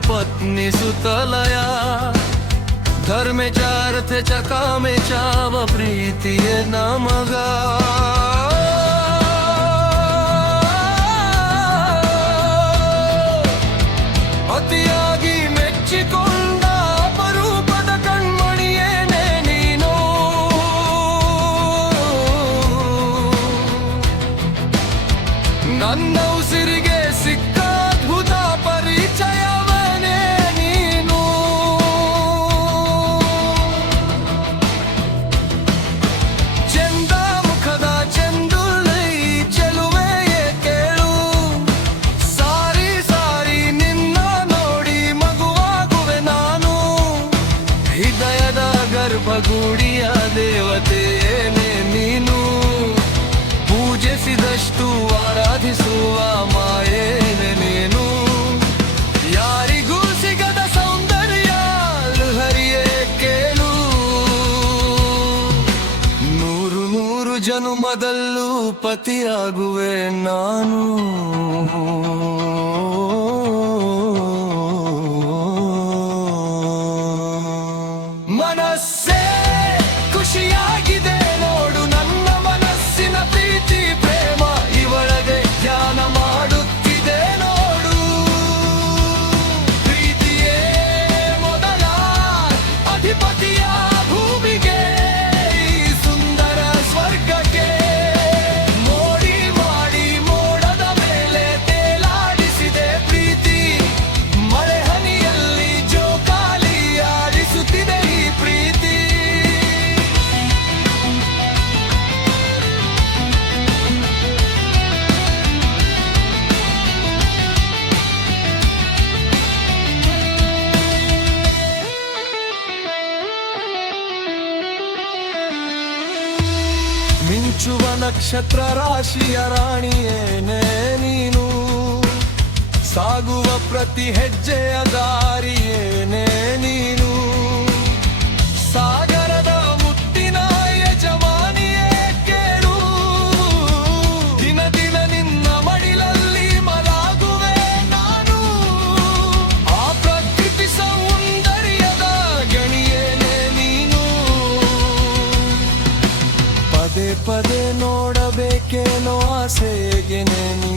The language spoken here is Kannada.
पत्नी सुतलया धर्मेच्या अर्थेच्या कामेच्या व प्रीतीये नमगा ಅತಿಯಾಗಿ ಮೆಚ್ಚಿಕೊಂಡ ಅಪರೂಪದ ಕಣ್ಮಣಿಯೇನೆ ನೀನು ನನ್ನ ಉಸಿರಿಗೆ ಸಿಕ್ಕ ಅದ್ಭುತ ಪರಿಚಯವನೇ ನೀನು ಚಂದ ಮುಖದ ಚೆಂದುಳ್ಳಿ ಚೆಲುವೆಯೇ ಕೇಳು ಸಾರಿ ಸಾರಿ ನಿನ್ನ ನೋಡಿ ಮಗುವಾಗುವೆ ನಾನು ಹೃದಯದ ಗರ್ಭಗುಡಿಯ ದೇವತೆಯೇನೆ ನೀನು ಪೂಜಿಸಿದಷ್ಟು ಆರಾಧಿಸುವ ಮಾಯೇನೆ ನೀನು ಯಾರಿಗೂ ಸಿಗದ ಸೌಂದರ್ಯ ಹರಿಯೇ ಕೇಳು ನೂರು ನೂರು ಜನುಮದಲ್ಲೂ ಪತಿಯಾಗುವೆ ನಾನು ಮನಸ್ಸೇ ಖುಷಿಯಾಗಿದೆ ನೋಡು ನನ್ನ ಮನಸ್ಸಿನ ಪ್ರೀತಿ ಪ್ರೇಮ ಇವಳಗೆ ಧ್ಯಾನ ಮಾಡುತ್ತಿದೆ ನೋಡು ಪ್ರೀತಿಯೇ ಮೊದಲ ಅಧಿಪತಿಯ ಭೂಮಿಗೆ ಈ ಸುಂದರ ಸ್ವರ್ಗಕ್ಕೆ ಮೋಡಿ ಮಾಡಿ ಮೋಡದ ಮೇಲೆ ತೇಲಾಡಿಸಿದೆ ಪ್ರೀತಿ ಮಳೆ ಹನಿಯಲ್ಲಿ ಜೋಕಾಲಿ ಆಡಿಸುತ್ತಿದೆ ಈ ಪ್ರೀತಿ ಮಿಂಚುವ ನಕ್ಷತ್ರ ರಾಶಿಯ ರಾಣಿಯೇನೆ ನೀನು ಸಾಗುವ ಪ್ರತಿ ಹೆಜ್ಜೆಯ ದಾರಿಯೇನೆ ನೀನು ಸಾಗರದ ಮುತ್ತಿನ ಯಜಮಾನಿಯೇ ಕೇಳು ದಿನ ದಿನ ನಿನ್ನ ಮಡಿಲಲ್ಲಿ ಮಲಾಗುವೆ ನಾನು ಆ ಪ್ರಕೃತಿ ಸೌಂದರ್ಯದ ಗಣಿಯೇನೆ ನೀನು ಪದೇ ಪದೇ ನೋಡಬೇಕೇನೋ ಆಸೆಗೇನೆ ನೀನು